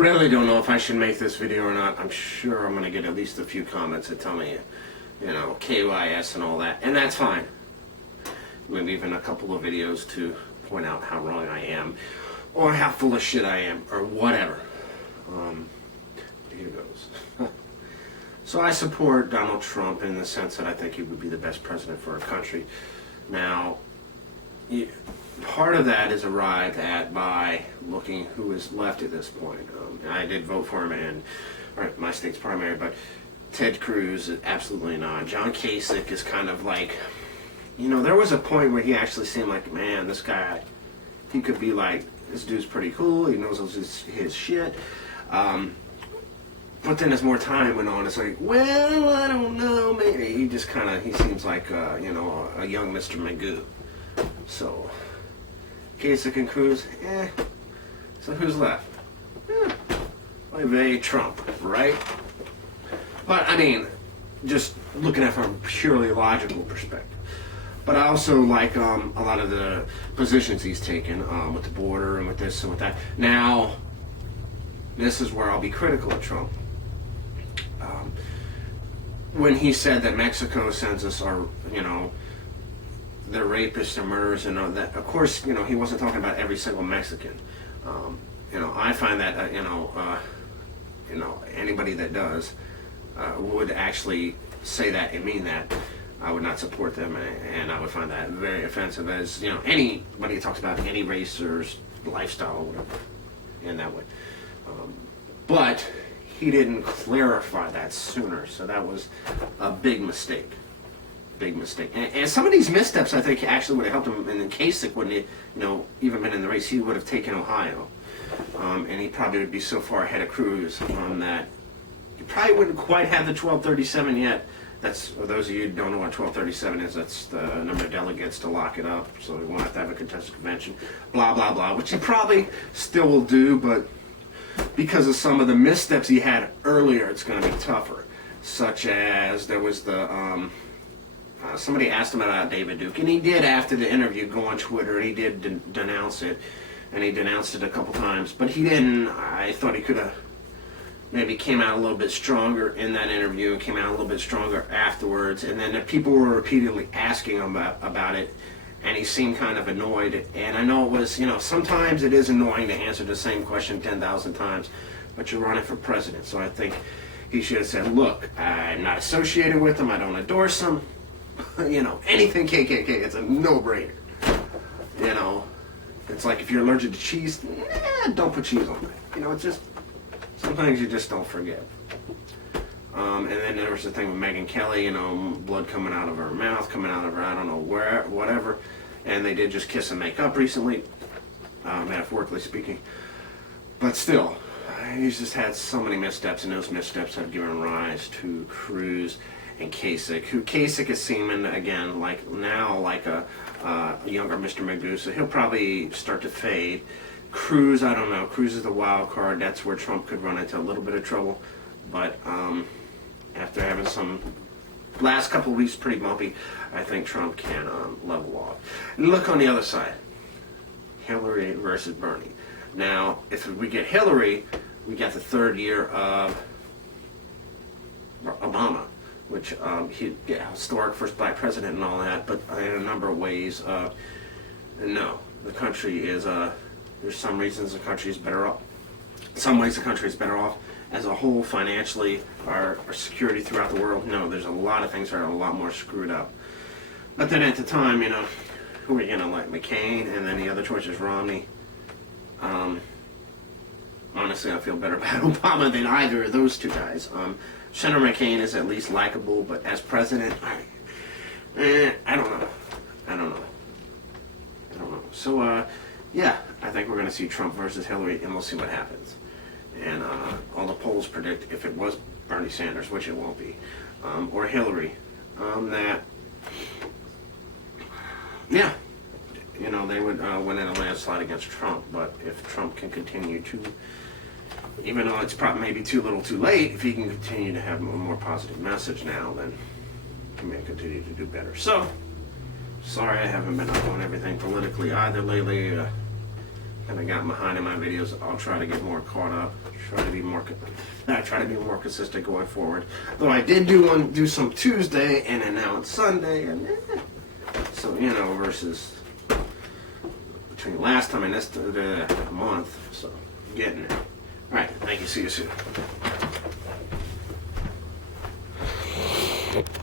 really don't know if I should make this video or not. I'm sure I'm going to get at least a few comments that tell me, you know, KYS and all that. And that's fine. Maybe even a couple of videos to point out how wrong I am, or how full of shit I am, or whatever. Here goes. So I support Donald Trump in the sense that I think he would be the best president for our country. Now, part of that is arrived at by looking who is left at this point. I did vote for him in my state's primary, but Ted Cruz, absolutely not. John Kasich is kind of like, you know, there was a point where he actually seemed like, man, this guy, he could be like, this dude's pretty cool, he knows his shit. But then as more time went on, it's like, well, I don't know, maybe he just kind of, he seems like, you know, a young Mr. Magoo. So, Kasich and Cruz, so who's left? Maybe Trump, right? But, I mean, just looking at it from a purely logical perspective. But I also like a lot of the positions he's taken with the border and with this and with that. Now, this is where I'll be critical of Trump. When he said that Mexico sends us our, you know, the rapists and murderers and all that, of course, you know, he wasn't talking about every single Mexican. You know, I find that, you know, anybody that does would actually say that and mean that. I would not support them, and I would find that very offensive, as, you know, anybody that talks about any race or lifestyle or whatever in that way. But he didn't clarify that sooner, so that was a big mistake. Big mistake. And some of these missteps, I think, actually would have helped him. And in Kasich, wouldn't he, you know, even been in the race, he would have taken Ohio. And he probably would be so far ahead of Cruz on that. He probably wouldn't quite have the 1237 yet. That's, for those of you who don't know what 1237 is, that's the number of delegates to lock it up. So we won't have to have a contested convention, blah, blah, blah, which he probably still will do, but because of some of the missteps he had earlier, it's going to be tougher. Such as, there was the, somebody asked him about David Duke, and he did, after the interview, go on Twitter, and he did denounce it, and he denounced it a couple times, but he didn't, I thought he could have maybe came out a little bit stronger in that interview and came out a little bit stronger afterwards, and then the people were repeatedly asking him about it, and he seemed kind of annoyed. And I know it was, you know, sometimes it is annoying to answer the same question 10,000 times, but you're running for president, so I think he should have said, look, I'm not associated with them, I don't endorse them, you know, anything KKK, it's a no-brainer. You know, it's like if you're allergic to cheese, don't put cheese on it. You know, it's just, sometimes you just don't forget. And then there was the thing with Megyn Kelly, you know, blood coming out of her mouth, coming out of her, I don't know where, whatever. And they did just kiss and make up recently, metaphorically speaking. But still, he's just had so many missteps, and those missteps have given rise to Cruz and Kasich, who Kasich is seeming, again, like now, like a younger Mr. Magoo, so he'll probably start to fade. Cruz, I don't know. Cruz is the wild card. That's where Trump could run into a little bit of trouble. But after having some last couple of weeks pretty bumpy, I think Trump can level off. And look on the other side. Hillary versus Bernie. Now, if we get Hillary, we got the third year of Obama, which historic first black president and all that, but in a number of ways, no. The country is, there's some reasons the country is better off. Some ways the country is better off as a whole financially, our security throughout the world. No, there's a lot of things that are a lot more screwed up. But then at the time, you know, who are you going to let? McCain, and then the other choice is Romney. Honestly, I feel better about Obama than either of those two guys. Senator McCain is at least likable, but as president, I don't know. I don't know. So, yeah, I think we're going to see Trump versus Hillary, and we'll see what happens. And all the polls predict, if it was Bernie Sanders, which it won't be, or Hillary, that, yeah, you know, they would win in a landslide against Trump. But if Trump can continue to, even though it's probably maybe too little too late, if he can continue to have a more positive message now, then he may continue to do better. So, sorry I haven't been up on everything politically either lately. kind of gotten behind in my videos. I'll try to get more caught up. Try to be more consistent going forward. Though I did do some Tuesday and then now it's Sunday, and so versus between last time and this the month. So getting it. All right. Thank you. See you soon.